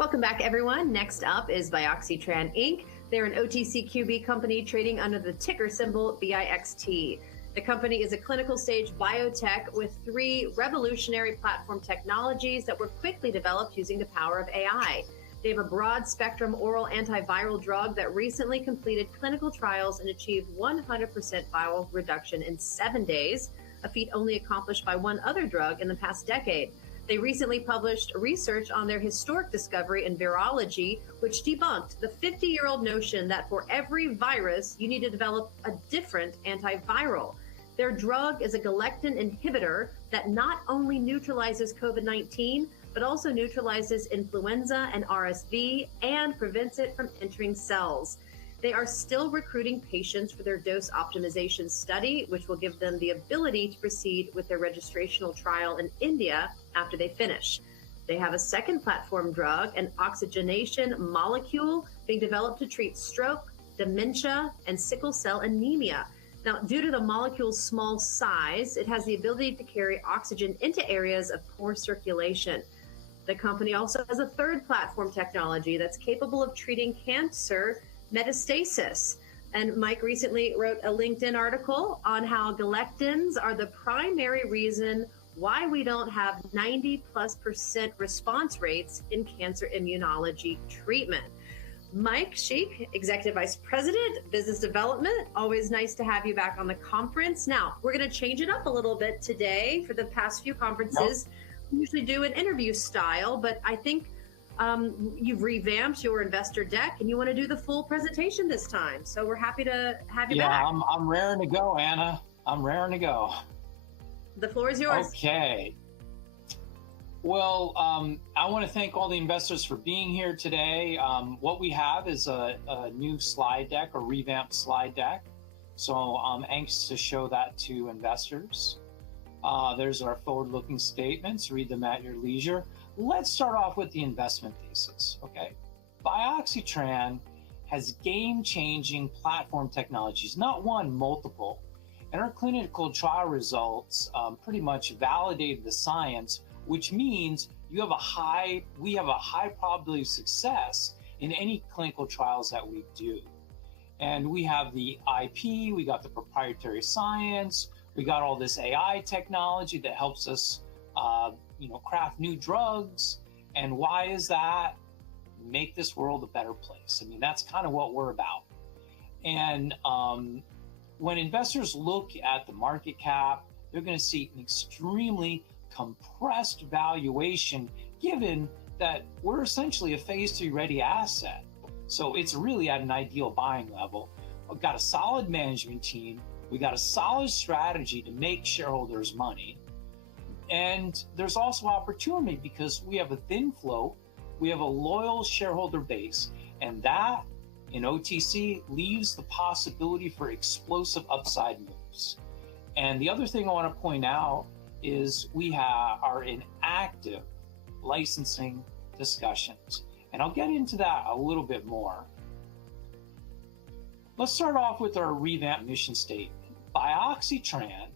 Welcome back, everyone. Next up is Bioxytran Inc. They're an OTCQB company trading under the ticker symbol BIXT. The company is a clinical stage biotech with 3 revolutionary platform technologies that were quickly developed using the power of AI. They have a broad spectrum oral antiviral drug that recently completed clinical trials and achieved 100% viral reduction in 7 days, a feat only accomplished by one other drug in the past decade. They recently published research on their historic discovery in Virology, which debunked the 50-year-old notion that for every virus, you need to develop a different antiviral. Their drug is a galectin inhibitor that not only neutralizes COVID-19, but also neutralizes influenza and RSV and prevents it from entering cells. They are still recruiting patients for their dose optimization study, which will give them the ability to proceed with their registrational trial in India after they finish. They have a second platform drug, an oxygenation molecule being developed to treat stroke, dementia, and sickle cell anemia. Now, due to the molecule's small size, it has the ability to carry oxygen into areas of poor circulation. The company also has a third platform technology that's capable of treating cancer metastasis. And Mike recently wrote a LinkedIn article on how galectins are the primary reason why we don't have 90+% response rates in cancer immunology treatment. Mike Sheikh, Executive Vice President, Business Development. Always nice to have you back on the conference. Now, we're going to change it up a little bit today. For the past few conferences, we usually do an interview style, but I think you've revamped your investor deck and you want to do the full presentation this time. So we're happy to have you back. Yeah, I'm raring to go, Anna. I'm raring to go. The floor is yours. Okay. Well, I want to thank all the investors for being here today. What we have is a new slide deck, a revamped slide deck. So I'm anxious to show that to investors. There's our forward-looking statements. Read them at your leisure. Let's start off with the investment thesis, okay? Bioxytran has game-changing platform technologies, not one, multiple. And our clinical trial results pretty much validated the science, which means we have a high probability of success in any clinical trials that we do. And we have the IP, we got the proprietary science, we got all this AI technology that helps us craft new drugs. And why is that? Make this world a better place. I mean, that's kind of what we're about. And when investors look at the market cap, they're going to see an extremely compressed valuation, given that we're essentially a phase 3 ready asset. So it's really at an ideal buying level. We've got a solid management team. We got a solid strategy to make shareholders money. And there's also opportunity because we have a thin float, we have a loyal shareholder base, and that in OTC leaves the possibility for explosive upside moves. And the other thing I want to point out is we are in active licensing discussions. And I'll get into that a little bit more. Let's start off with our revamped mission statement. Bioxytran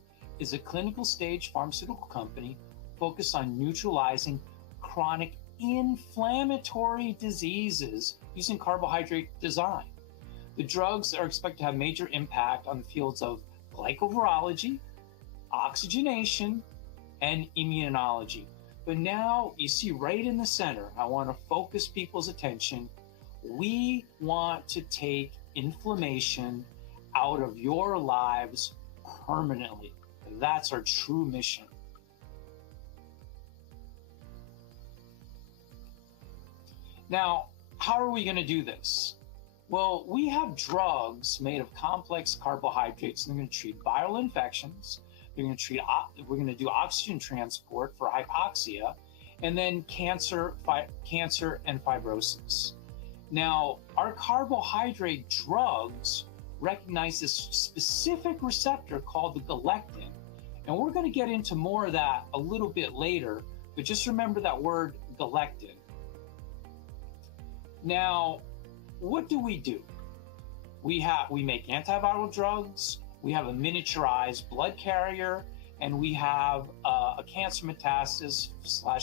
is a clinical stage pharmaceutical company focused on neutralizing chronic inflammatory diseases using carbohydrate design. The drugs are expected to have major impact on the fields of glycovirology, oxygenation, and immunology. But now you see right in the center, I want to focus people's attention. We want to take inflammation out of your lives permanently. That's our true mission. Now, how are we going to do this? Well, we have drugs made of complex carbohydrates. They're going to treat viral infections. We're going to do oxygen transport for hypoxia, and then cancer and fibrosis. Now, our carbohydrate drugs recognize this specific receptor called the galectin, and we're going to get into more of that a little bit later, but just remember that word galectin. Now, what do? We make antiviral drugs, we have a miniaturized blood carrier, and we have a cancer metastasis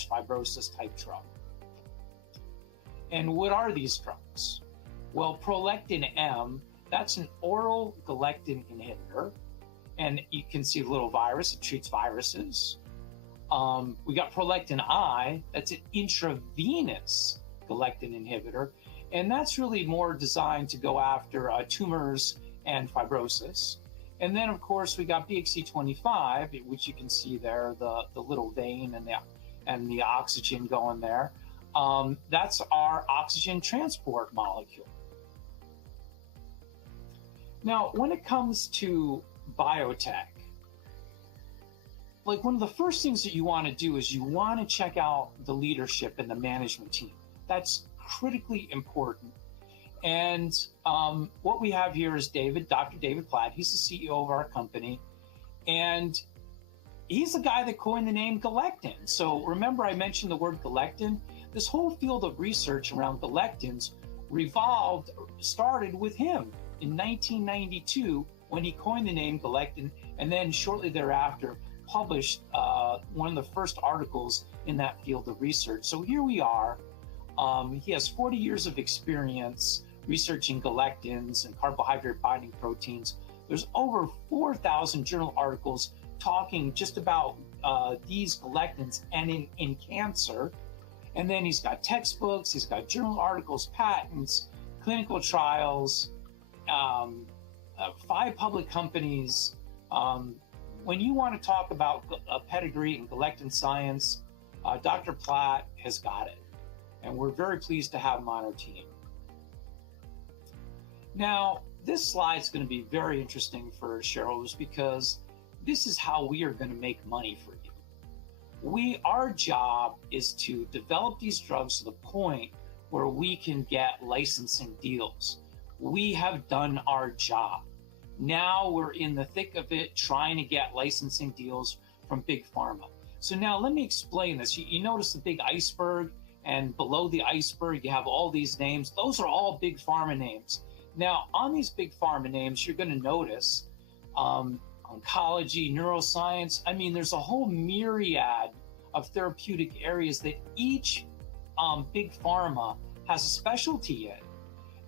/ fibrosis type drug. And what are these drugs? Well, prolactin M, that's an oral galectin inhibitor. And you can see a little virus, it treats viruses. We got prolactin I, that's an intravenous galectin inhibitor. And that's really more designed to go after tumors and fibrosis. And then, of course, we got BIXT25, which you can see there, the little vein and the oxygen going there. That's our oxygen transport molecule. Now, when it comes to biotech, like one of the first things that you want to do is you want to check out the leadership and the management team. That's critically important. And what we have here is Dr. David Platt. He's the CEO of our company. And he's the guy that coined the name galectin. So remember I mentioned the word galectin? This whole field of research around galectins started with him in 1992 when he coined the name galectin, and then shortly thereafter published one of the first articles in that field of research. So here we are. He has 40 years of experience researching galectins and carbohydrate binding proteins. There's over 4,000 journal articles talking just about these galectins and in cancer. And then he's got textbooks, he's got journal articles, patents, clinical trials, 5 public companies. When you want to talk about pedigree and galectin science, Dr. Platt has got it. And we're very pleased to have him on our team. Now, this slide is going to be very interesting for shareholders because this is how we are going to make money for you. Our job is to develop these drugs to the point where we can get licensing deals. We have done our job. Now we're in the thick of it trying to get licensing deals from big pharma. So now let me explain this. You notice the big iceberg, and below the iceberg you have all these names. Those are all big pharma names. Now on these big pharma names, you're going to notice oncology, neuroscience. I mean, there's a whole myriad of therapeutic areas that each big pharma has a specialty in.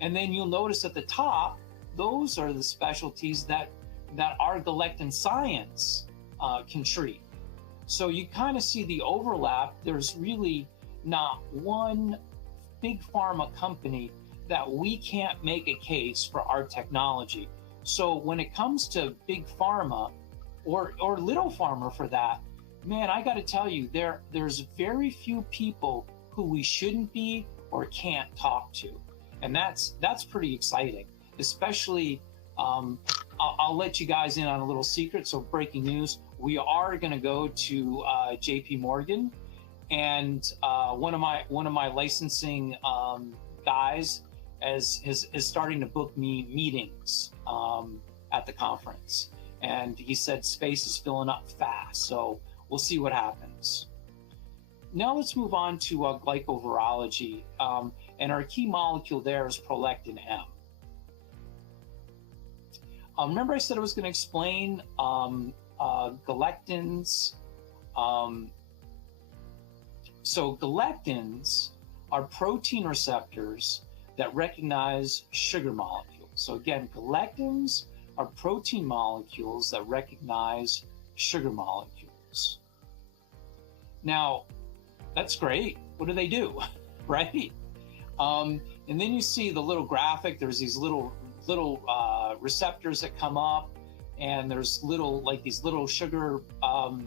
And then you'll notice at the top, those are the specialties that our galectin science can treat. So you kind of see the overlap. There's really not one big pharma company that we can't make a case for our technology. So when it comes to big pharma or little pharma for that, man, I got to tell you, there's very few people who we shouldn't be or can't talk to. And that's pretty exciting, especially, I'll let you guys in on a little secret. So breaking news, we are going to go to JP Morgan, and one of my licensing guys is starting to book me meetings at the conference. And he said space is filling up fast. So we'll see what happens. Now let's move on to glycovirology. And our key molecule there is prolactin M. Remember I said I was going to explain galectins. So galectins are protein receptors that recognize sugar molecules. So again, galectins are protein molecules that recognize sugar molecules. Now, that's great. What do they do, right? And then you see the little graphic. There's these little receptors that come up, and there's these little sugar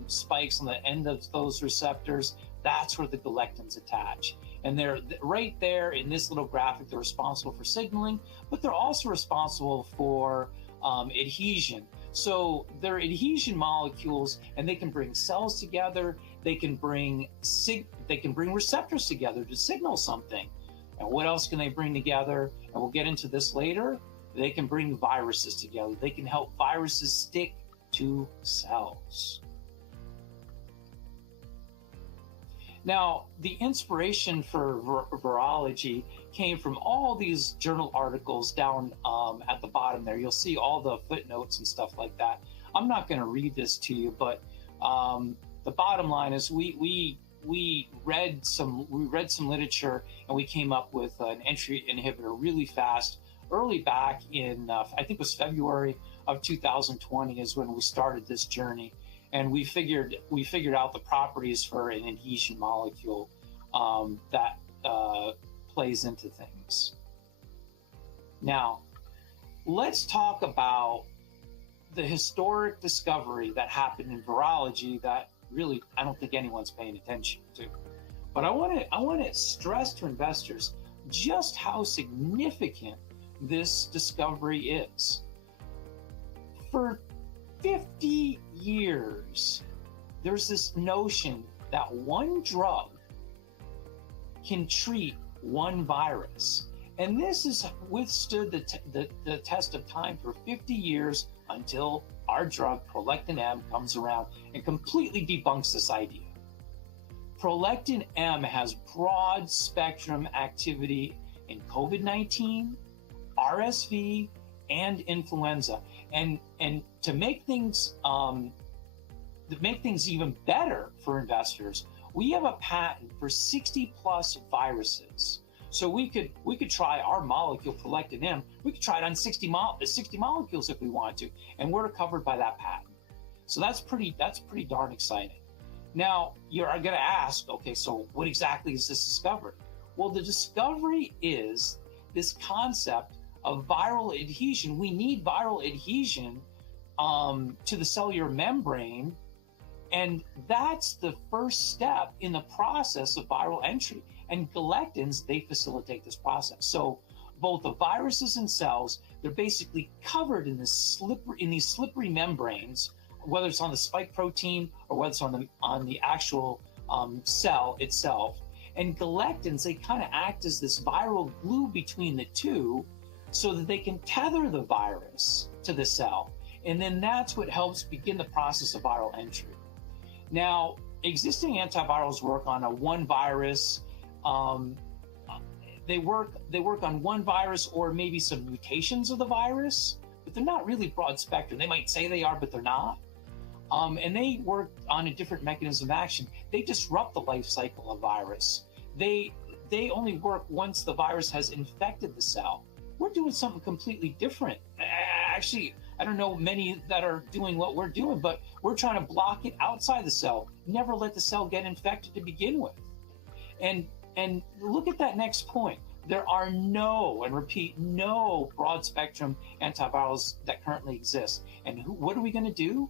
spikes on the end of those receptors. That's where the galectins attach. And they're right there in this little graphic. They're responsible for signaling, but they're also responsible for adhesion. So they're adhesion molecules, and they can bring cells together. They can bring receptors together to signal something. And what else can they bring together? And we'll get into this later. They can bring viruses together. They can help viruses stick to cells. Now, the inspiration for virology came from all these journal articles down at the bottom there. You'll see all the footnotes and stuff like that. I'm not going to read this to you, but the bottom line is we we read some literature, and we came up with an entry inhibitor really fast. Early back in I think it was February of 2020 is when we started this journey, and we figured out the properties for an adhesion molecule that plays into things. Now, let's talk about the historic discovery that happened in virology that really I don't think anyone's paying attention to. But I want to stress to investors just how significant this discovery is. For 50 years, there's this notion that one drug can treat one virus. And this has withstood the test of time for 50 years until our drug, Prolactin M, comes around and completely debunks this idea. Prolactin M has broad spectrum activity in COVID-19, RSV, and influenza. And to make things even better for investors, we have a patent for 60 plus viruses. So we could try our molecule, Prolactin M, we could try it on 60 molecules if we want to, and we're covered by that patent. So that's pretty darn exciting. Now, you're going to ask, okay, so what exactly is this discovery? Well, the discovery is this concept of viral adhesion. We need viral adhesion to the cellular membrane, and that's the first step in the process of viral entry. And galectins, they facilitate this process. So both the viruses and cells, they're basically covered in these slippery membranes, whether it's on the spike protein or whether it's on the actual cell itself. And galectins, they kind of act as this viral glue between the two so that they can tether the virus to the cell. And then that's what helps begin the process of viral entry. Now, existing antivirals work on a one virus. They work on one virus or maybe some mutations of the virus, but they're not really broad spectrum. They might say they are, but they're not. And they work on a different mechanism of action. They disrupt the life cycle of virus. They only work once the virus has infected the cell. We're doing something completely different. Actually, I don't know many that are doing what we're doing, but we're trying to block it outside the cell. Never let the cell get infected to begin with. And look at that next point. There are no, and repeat, no broad spectrum antivirals that currently exist. And what are we going to do?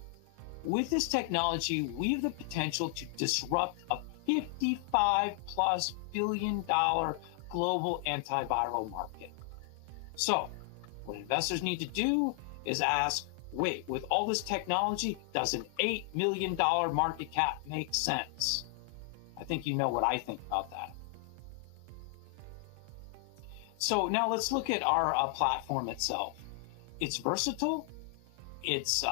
With this technology, we have the potential to disrupt a $55+ billion global antiviral market. So what investors need to do is ask, wait, with all this technology, does an $8 million market cap make sense? I think you know what I think about that. So now let's look at our platform itself. It's versatile. It's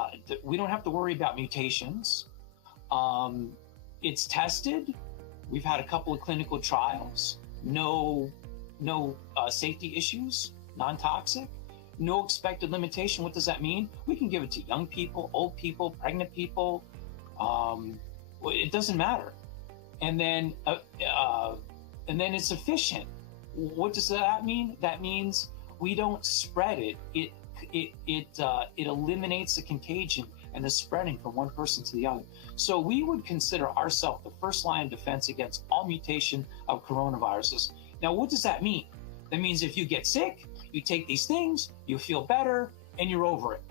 we don't have to worry about mutations. It's tested. We've had a couple of clinical trials. No safety issues. Non-toxic. No expected limitation. What does that mean? We can give it to young people, old people, pregnant people. It doesn't matter. And then it's efficient. What does that mean? That means we don't spread it. It eliminates the contagion and the spreading from one person to the other. So we would consider ourselves the first line of defense against all mutation of coronaviruses. Now, what does that mean? That means if you get sick, you take these things, you feel better, and you're over it.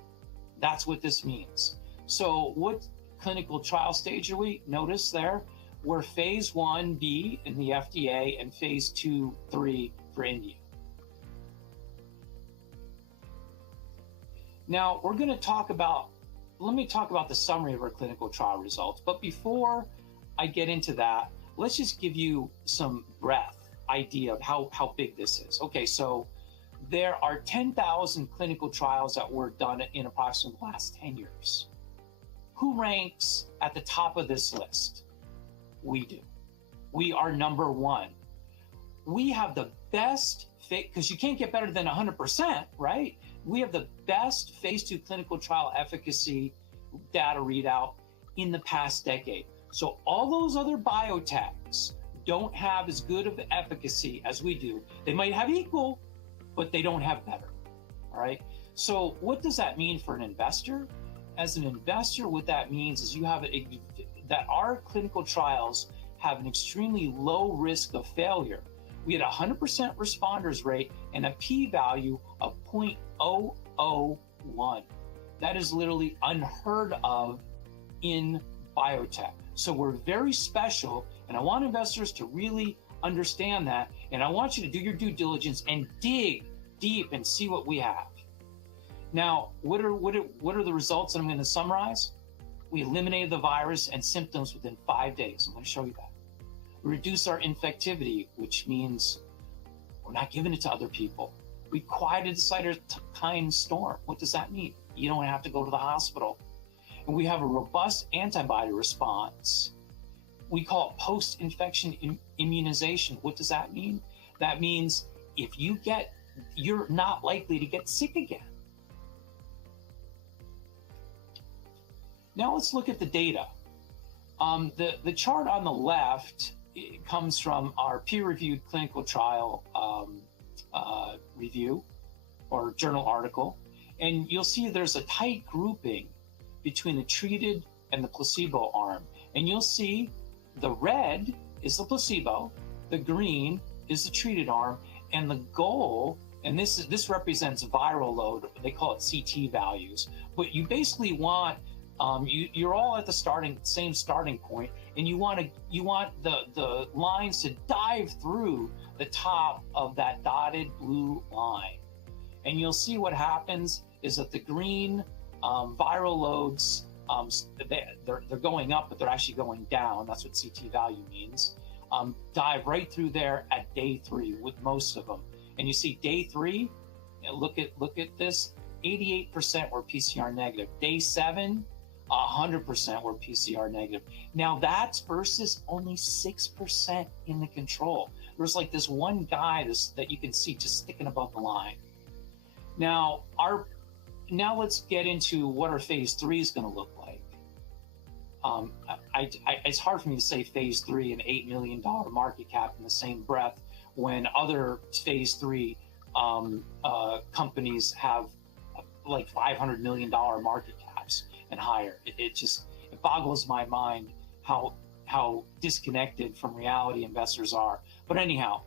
That's what this means. So what clinical trial stage are we? Notice there, we're phase 1B in the FDA and phase 2-3 for India. Now we're going to talk about, let me talk about the summary of our clinical trial results. But before I get into that, let's just give you some breadth idea of how big this is. Okay, so there are 10,000 clinical trials that were done in approximately the last 10 years. Who ranks at the top of this list? We do. We are number one. We have the best, because you can't get better than 100%, right? We have the best phase 2 clinical trial efficacy data readout in the past decade. So all those other biotechs don't have as good of efficacy as we do. They might have equal, but they don't have better. All right. So what does that mean for an investor? As an investor, what that means is you have that our clinical trials have an extremely low risk of failure. We had a 100% responders rate and a p-value of 0.001. That is literally unheard of in biotech. So we're very special, and I want investors to really understand that, and I want you to do your due diligence and dig deep and see what we have. Now, what are the results that I'm going to summarize? We eliminated the virus and symptoms within 5 days. I'm going to show you that. We reduced our infectivity, which means we're not giving it to other people. We quieted the cytokine storm. What does that mean? You don't have to go to the hospital. And we have a robust antibody response. We call it post-infection immunization. What does that mean? That means if you get, you're not likely to get sick again. Now let's look at the data. The chart on the left, it comes from our peer-reviewed clinical trial review or journal article, and you'll see there's a tight grouping between the treated and the placebo arm. And you'll see the red is the placebo, the green is the treated arm, and the goal, and this represents viral load, they call it CT values, but you basically want you're all at the same starting point, and you want the lines to dive through the top of that dotted blue line. And you'll see what happens is that the green viral loads, they're going up, but they're actually going down. That's what CT value means. Dive right through there at day 3 with most of them. And you see day 3, look at this, 88% were PCR negative. Day 7, 100% were PCR negative. Now that's versus only 6% in the control. There's like this one guy that you can see just sticking above the line. Now let's get into what our phase 3 is going to look like. It's hard for me to say phase 3 an $8 million market cap in the same breath when other phase 3 companies have like $500 million market caps and higher. It boggles my mind how disconnected from reality investors are. But anyhow,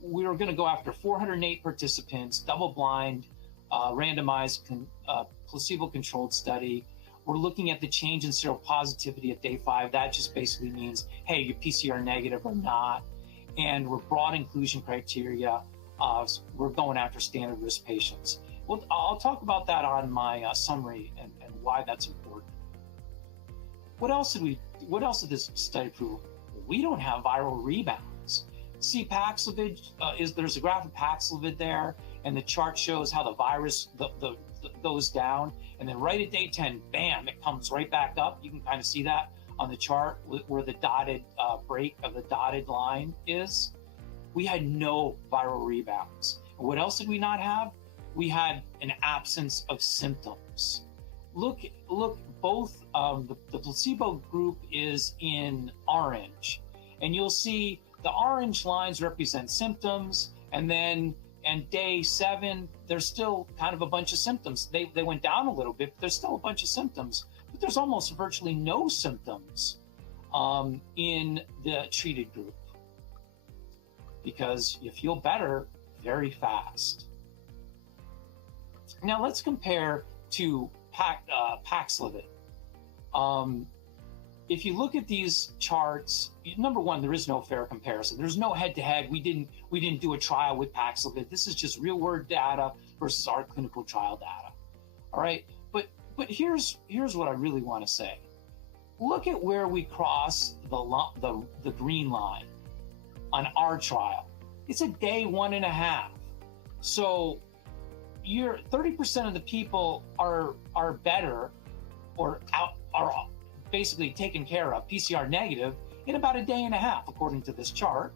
we were going to go after 408 participants, double-blind, randomized, placebo-controlled study. We're looking at the change in seropositivity at day 5. That just basically means, hey, you're PCR negative or not. And we're broad inclusion criteria. We're going after standard risk patients. Well, I'll talk about that on my summary and why that's important. What else did this study prove? We don't have viral rebounds. See, Paxlovid, there's a graph of Paxlovid there, and the chart shows how the virus goes down, and then right at day 10, bam, it comes right back up. You can kind of see that on the chart where the dotted break of the dotted line is. We had no viral rebounds. And what else did we not have? We had an absence of symptoms. Look, both the placebo group is in orange, and you'll see the orange lines represent symptoms, and then day 7, there's still kind of a bunch of symptoms. They went down a little bit, but there's still a bunch of symptoms, but there's almost virtually no symptoms in the treated group because you feel better very fast. Now let's compare to Paxlovid. If you look at these charts, number one, there is no fair comparison. There's no head-to-head. We didn't do a trial with Paxlovid. This is just real-world data versus our clinical trial data. All right, but here's what I really want to say. Look at where we cross the green line on our trial. It's a day 1.5. So 30% of the people are better or are basically taken care of, PCR negative, in about a day and a half, according to this chart,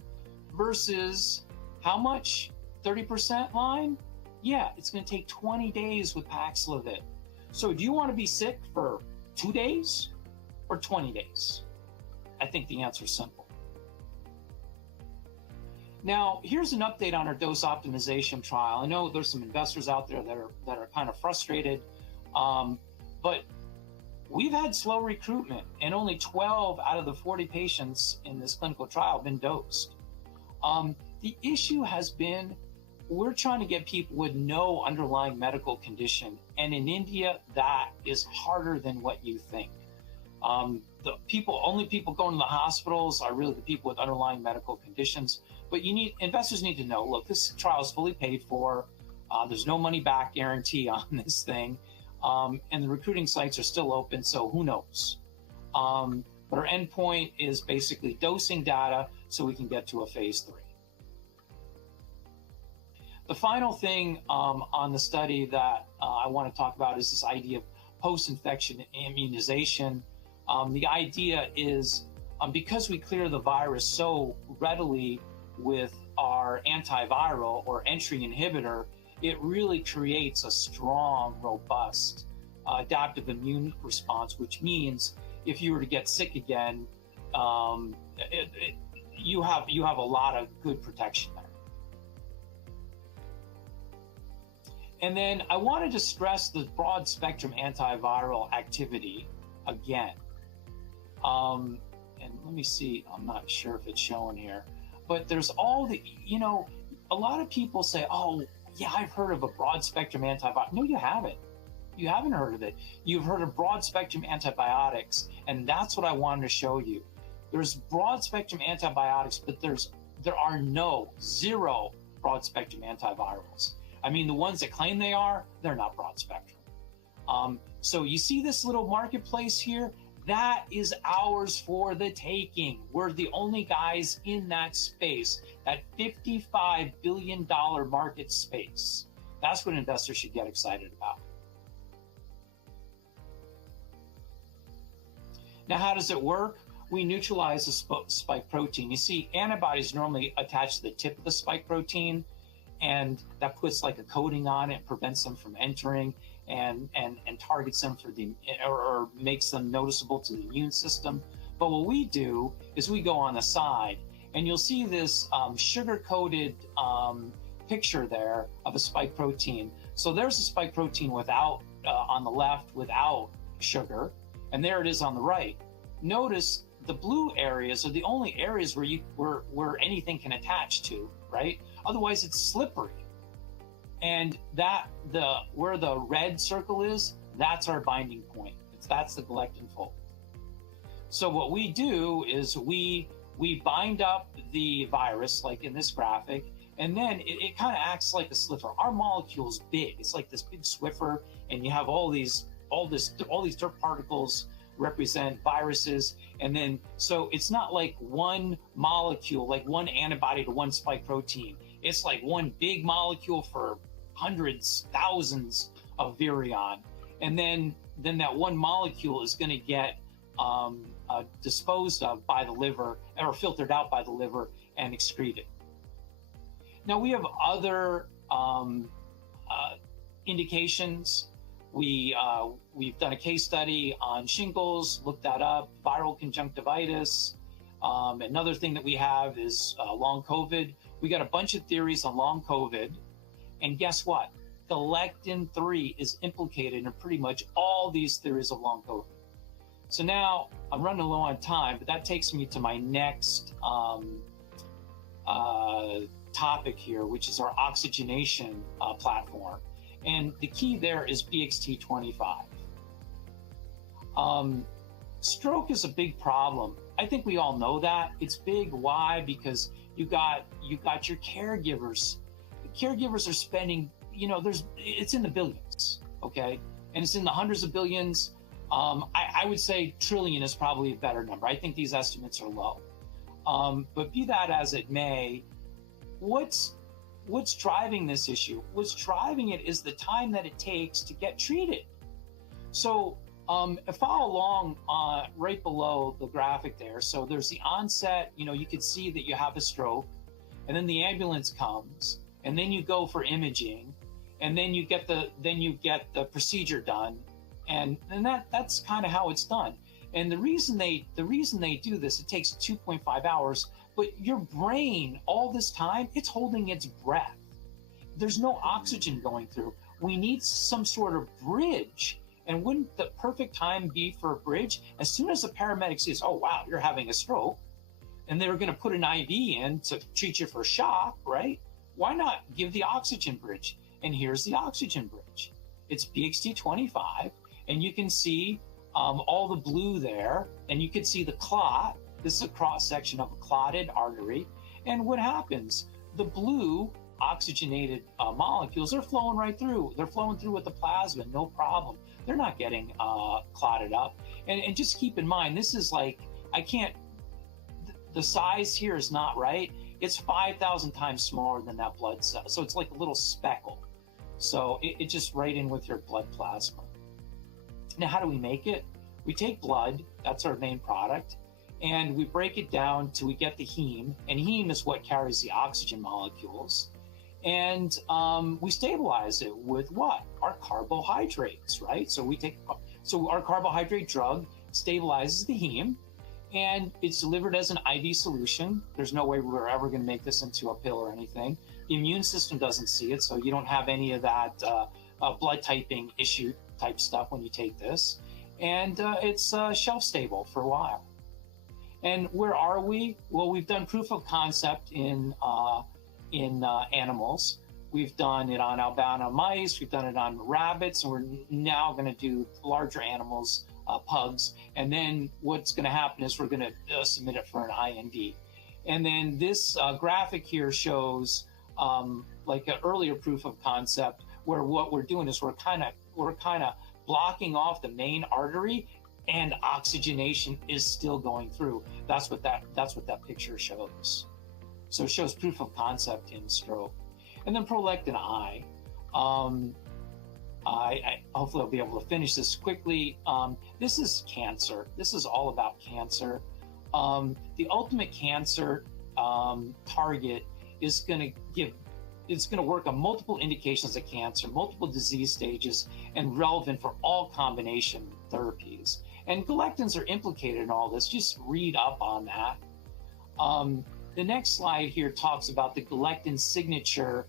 versus how much? 30% line? Yeah, it's going to take 20 days with Paxlovid. So do you want to be sick for 2 days or 20 days? I think the answer is simple. Now, here's an update on our dose optimization trial. I know there's some investors out there that are kind of frustrated, but we've had slow recruitment, and only 12 out of the 40 patients in this clinical trial have been dosed. The issue has been we're trying to get people with no underlying medical condition, and in India, that is harder than what you think. The only people going to the hospitals are really the people with underlying medical conditions. But investors need to know, look, this trial is fully paid for. There's no money back guarantee on this thing. And the recruiting sites are still open, so who knows? But our endpoint is basically dosing data so we can get to a phase 3. The final thing on the study that I want to talk about is this idea of post-infection immunization. The idea is because we clear the virus so readily with our antiviral or entry inhibitor, it really creates a strong, robust adaptive immune response, which means if you were to get sick again, you have a lot of good protection there. And then I wanted to stress the broad spectrum antiviral activity again. And let me see, I'm not sure if it's showing here, but there's all the, a lot of people say, oh, yeah, I've heard of a broad spectrum antibiotic. No, you haven't. You haven't heard of it. You've heard of broad spectrum antibiotics, and that's what I wanted to show you. There's broad spectrum antibiotics, but there are zero broad spectrum antivirals. I mean, the ones that claim they're not broad spectrum. So you see this little marketplace here? That is ours for the taking. We're the only guys in that space, that $55 billion market space. That's what investors should get excited about. Now, how does it work? We neutralize the spike protein. You see, antibodies normally attach to the tip of the spike protein, and that puts like a coating on it, prevents them from entering, and targets them or makes them noticeable to the immune system. But what we do is we go on the side, and you'll see this sugar-coated picture there of a spike protein. So there's a spike protein without on the left without sugar, and there it is on the right. Notice the blue areas are the only areas where anything can attach to, right? Otherwise, it's slippery. And where the red circle is, that's our binding point. That's the galectin fold. So what we do is we bind up the virus, like in this graphic, and then it kind of acts like a Swiffer. Our molecule's big. It's like this big Swiffer, and you have all these dirt particles represent viruses, and then so it's not like one molecule, like one antibody to one spike protein. It's like one big molecule for hundreds, thousands of virion, and then that one molecule is going to get disposed of by the liver or filtered out by the liver and excreted. Now we have other indications. We've done a case study on shingles, looked that up, viral conjunctivitis. Another thing that we have is long COVID. We got a bunch of theories on long COVID. And guess what? Galectin-3 is implicated in pretty much all these theories of long COVID. So now I'm running low on time, but that takes me to my next topic here, which is our oxygenation platform. And the key there is BIXT 25. Stroke is a big problem. I think we all know that. It's big. Why? Because you got your caregivers. The caregivers are spending, it's in the billions, okay? And it's in the hundreds of billions. I would say trillion is probably a better number. I think these estimates are low. But be that as it may, what's driving this issue? What's driving it is the time that it takes to get treated. So follow along right below the graphic there. So there's the onset, you can see that you have a stroke, and then the ambulance comes, and then you go for imaging, and then you get the procedure done, and that's kind of how it's done. And the reason they do this, it takes 2.5 hours, but your brain all this time, it's holding its breath. There's no oxygen going through. We need some sort of bridge. And wouldn't the perfect time be for a bridge? As soon as the paramedic sees, oh, wow, you're having a stroke, and they're going to put an IV in to treat you for shock, right? Why not give the oxygen bridge? And here's the oxygen bridge. It's BIXT 25, and you can see all the blue there, and you can see the clot. This is a cross section of a clotted artery. And what happens? The blue oxygenated molecules are flowing right through. They're flowing through with the plasma, no problem. They're not getting clotted up. And just keep in mind, this is like, the size here is not right. It's 5,000 times smaller than that blood cell. So it's like a little speckle. So it just right in with your blood plasma. Now, how do we make it? We take blood, that's our main product, and we break it down till we get the heme, and heme is what carries the oxygen molecules. And we stabilize it with what? Our carbohydrates, right? So our carbohydrate drug stabilizes the heme, and it's delivered as an IV solution. There's no way we're ever going to make this into a pill or anything. The immune system doesn't see it, so you don't have any of that blood typing issue type stuff when you take this. And it's shelf stable for a while. And where are we? Well, we've done proof of concept in animals. We've done it on albino mice. We've done it on rabbits, and we're now going to do larger animals, pugs. And then what's going to happen is we're going to submit it for an IND. And then this graphic here shows like an earlier proof of concept, where what we're doing is we're kind of blocking off the main artery, and oxygenation is still going through. That's what that picture shows. So it shows proof of concept in stroke. And then prolactin I. Hopefully I'll be able to finish this quickly. This is cancer. This is all about cancer. The ultimate cancer target is going to work on multiple indications of cancer, multiple disease stages, and relevant for all combination therapies. And galectins are implicated in all this. Just read up on that. The next slide here talks about the galectin signature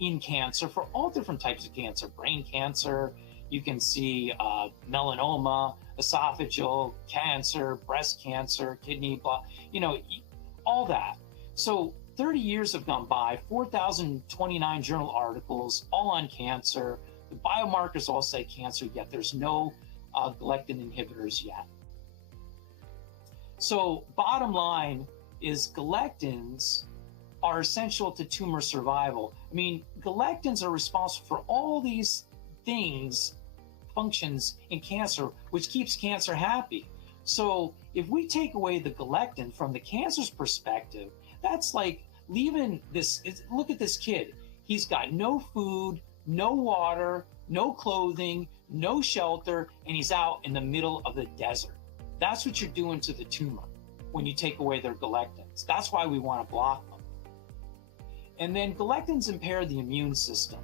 in cancer for all different types of cancer. Brain cancer, you can see melanoma, esophageal cancer, breast cancer, kidney, all that. So 30 years have gone by, 4,029 journal articles, all on cancer. The biomarkers all say cancer, yet there's no galectin inhibitors yet. So bottom line is galectins are essential to tumor survival. I mean, galectins are responsible for all these functions in cancer, which keeps cancer happy. So if we take away the galectin from the cancer's perspective, that's like leaving this, look at this kid. He's got no food, no water, no clothing, no shelter, and he's out in the middle of the desert. That's what you're doing to the tumor when you take away their galectins. That's why we want to block them. And then galectins impair the immune system.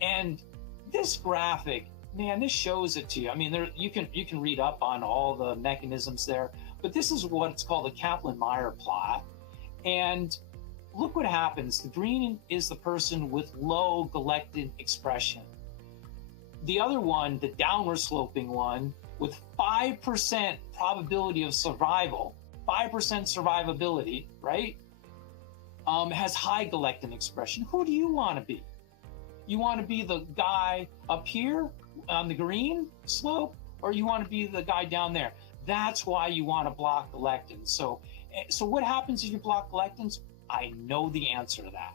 And this graphic, man, this shows it to you. I mean, you can read up on all the mechanisms there, but this is what's called a Kaplan-Meier plot. And look what happens. The green is the person with low galectin expression. The other one, the downward sloping one, with 5% probability of survival, 5% survivability, right? Has high galectin expression. Who do you want to be? You want to be the guy up here on the green slope, or you want to be the guy down there? That's why you want to block galectins. So what happens if you block galectins? I know the answer to that.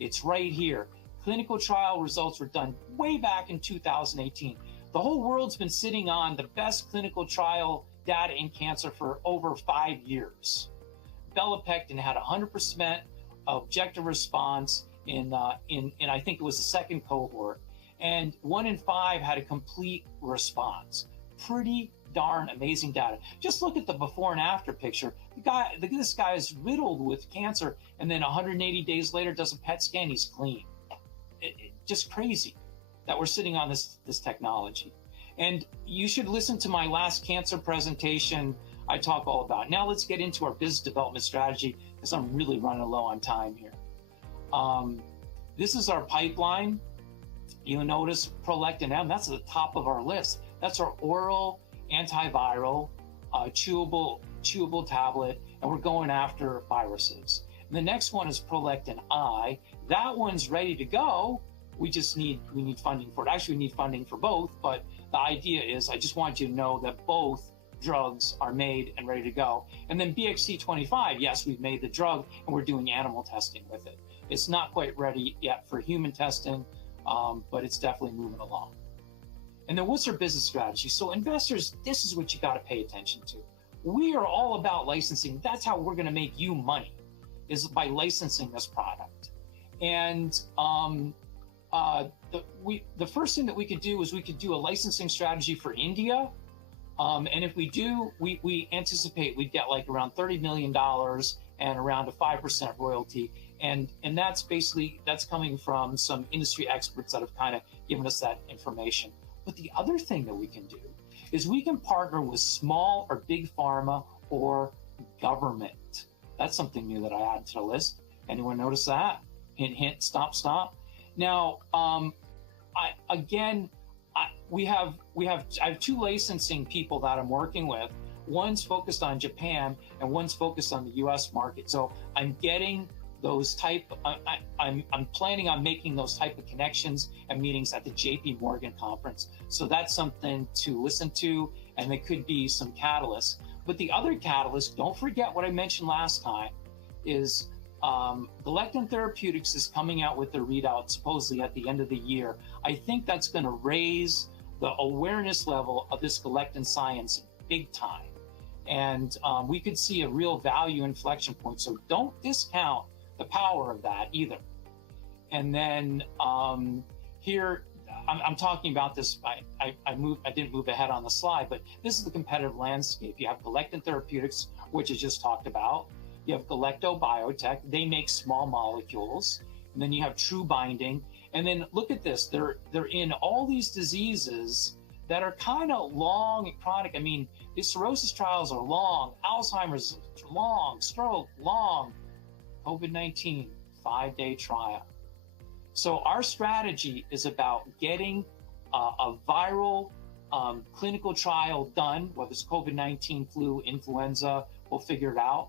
It's right here. Clinical trial results were done way back in 2018. The whole world's been sitting on the best clinical trial data in cancer for over 5 years. Belapectin had 100% objective response in I think it was the second cohort, and 1 in 5 had a complete response. Pretty darn amazing data. Just look at the before and after picture. This guy is riddled with cancer, and then 180 days later does a PET scan, he's clean. Just crazy that we're sitting on this technology. And you should listen to my last cancer presentation. I talk all about. Now let's get into our business development strategy, because I'm really running low on time here. This is our pipeline. You'll notice Prolactin M, that's at the top of our list. That's our oral antiviral, chewable tablet, and we're going after viruses. And the next one is Prolactin I. That one's ready to go. We need funding for it. Actually, we need funding for both, but the idea is I just want you to know that both drugs are made and ready to go. And then BIXT 25, yes, we've made the drug and we're doing animal testing with it. It's not quite ready yet for human testing, but it's definitely moving along. And then what's our business strategy? So investors, this is what you got to pay attention to. We are all about licensing. That's how we're going to make you money, is by licensing this product. And the first thing that we could do is we could do a licensing strategy for India. And if we do, we anticipate we'd get like around $30 million and around a 5% royalty. And that's basically, that's coming from some industry experts that have kind of given us that information. But the other thing that we can do is we can partner with small or big pharma or government. That's something new that I added to the list. Anyone notice that? Hint, hint, stop, stop. Now, I have two licensing people that I'm working with. One's focused on Japan and one's focused on the US market. So I'm getting those I'm planning on making those type of connections and meetings at the JP Morgan conference. So that's something to listen to, and there could be some catalysts. But the other catalyst, don't forget what I mentioned last time, is Galectin Therapeutics is coming out with their readout supposedly at the end of the year. I think that's going to raise the awareness level of this galectin science big time. And we could see a real value inflection point. So don't discount the power of that either. And then here, I'm talking about this, I didn't move ahead on the slide, but this is the competitive landscape. You have Galectin Therapeutics, which I just talked about. You have Galecto Biotech, they make small molecules. And then you have True Binding. And then look at this, they're in all these diseases that are kind of long and chronic. I mean, the cirrhosis trials are long, Alzheimer's long, stroke long, COVID-19 5-day trial. So our strategy is about getting a viral clinical trial done, whether it's COVID-19, flu, influenza, we'll figure it out.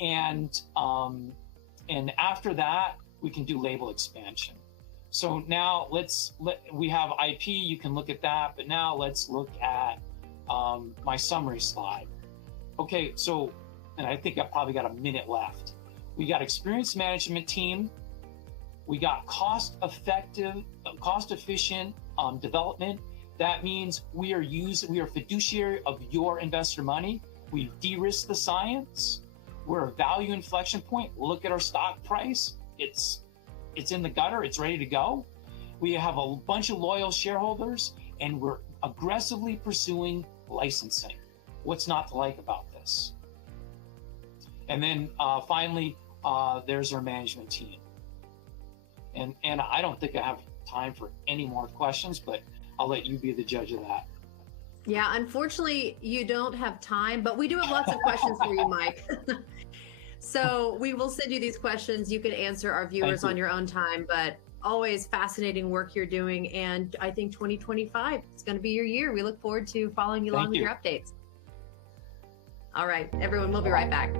And after that, we can do label expansion. So now we have IP, you can look at that, but now let's look at my summary slide. Okay, so, and I think I probably got a minute left. We got experienced management team. We got cost efficient development. That means we are fiduciary of your investor money. We've de-risked the science. We're a value inflection point. Look at our stock price. It's in the gutter. It's ready to go. We have a bunch of loyal shareholders, and we're aggressively pursuing licensing. What's not to like about this? And then finally, there's our management team. And I don't think I have time for any more questions, but I'll let you be the judge of that. Yeah, unfortunately, you don't have time, but we do have lots of questions for you, Mike. So we will send you these questions. You can answer our viewers on your own time, but always fascinating work you're doing. And I think 2025 is going to be your year. We look forward to following you along with your updates. All right, everyone, we'll be right back.